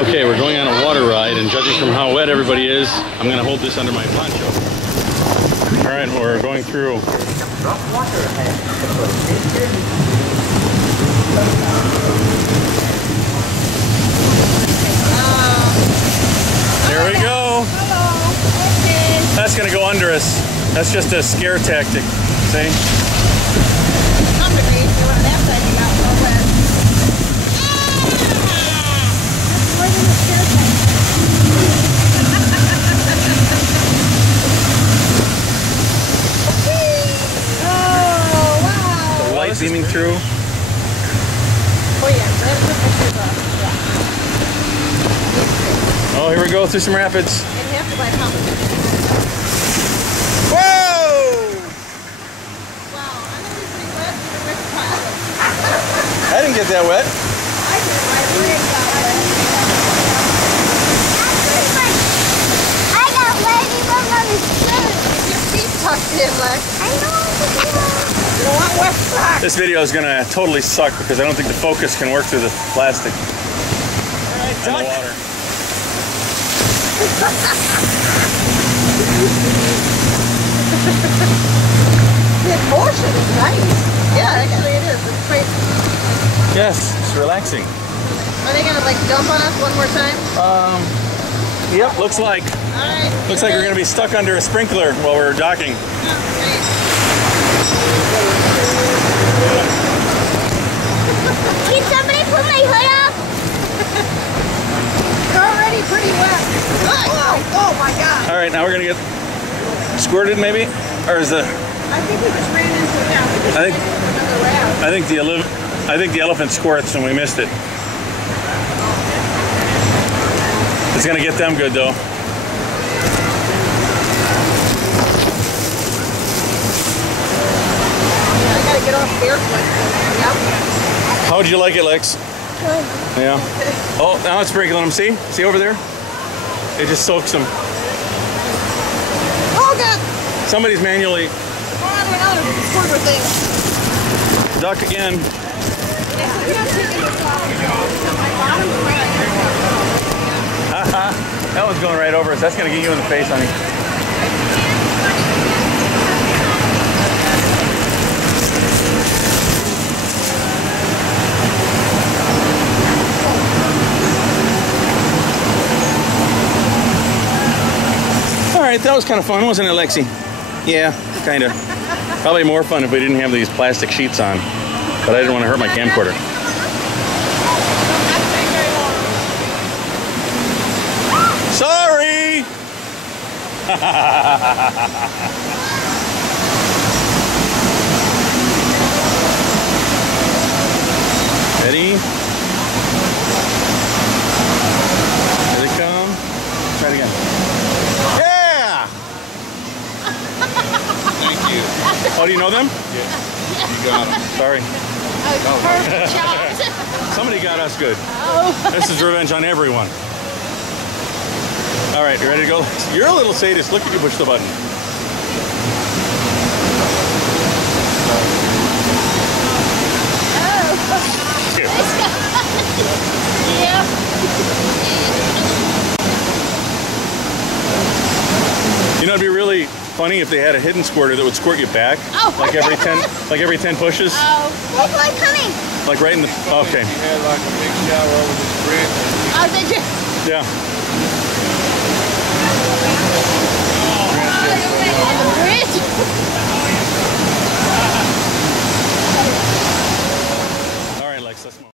Okay, we're going on a water ride, and judging from how wet everybody is, I'm going to hold this under my poncho. All right, we're going through. Here we go. That's going to go under us. That's just a scare tactic. See? The light beaming through. Oh, here we go through some rapids. Whoa! I didn't get that wet. I got wet even on the shirt. Your feet tucked in, Lex. I know. You don't want wet socks. This video is going to totally suck because I don't think the focus can work through the plastic and the water. The motion is nice. Yeah, actually it is. It's great. Yes, it's relaxing. Are they gonna like dump on us one more time? Yep, looks like. All right. Looks like we're gonna be stuck under a sprinkler while we're docking. Can somebody put my hood up? It's already pretty wet. Oh my God. All right, now we're gonna get squirted maybe, or is the? I think we just ran into it. I think the elephant squirts and we missed it. It's gonna get them good though. I gotta get off barefoot. Yep. How'd you like it, Lex? Good. Yeah. Oh, now it's sprinkling them. See? See over there? It just soaks them. Oh God. Somebody's manually. Another squirter thing. Duck again. That one's going right over us. That's going to get you in the face, honey. All right, that was kind of fun, wasn't it, Lexi? Yeah, kind of. Probably more fun if we didn't have these plastic sheets on, but I didn't want to hurt my camcorder. Sorry! Ready? Here they come. Try it again. Yeah! Thank you. Oh, do you know them? Yeah. You got them. Sorry. Perfect shot. Somebody got us good. Oh. This is revenge on everyone. All right, you ready to go? You're a little sadist. Look at you push the button. Oh. Here. Yeah. You know, it'd be really funny if they had a hidden squirter that would squirt you back, like every 10 pushes. Oh, look like coming. Like right in the. Okay. He had like a big shower over the bridge. Oh, did you? Yeah.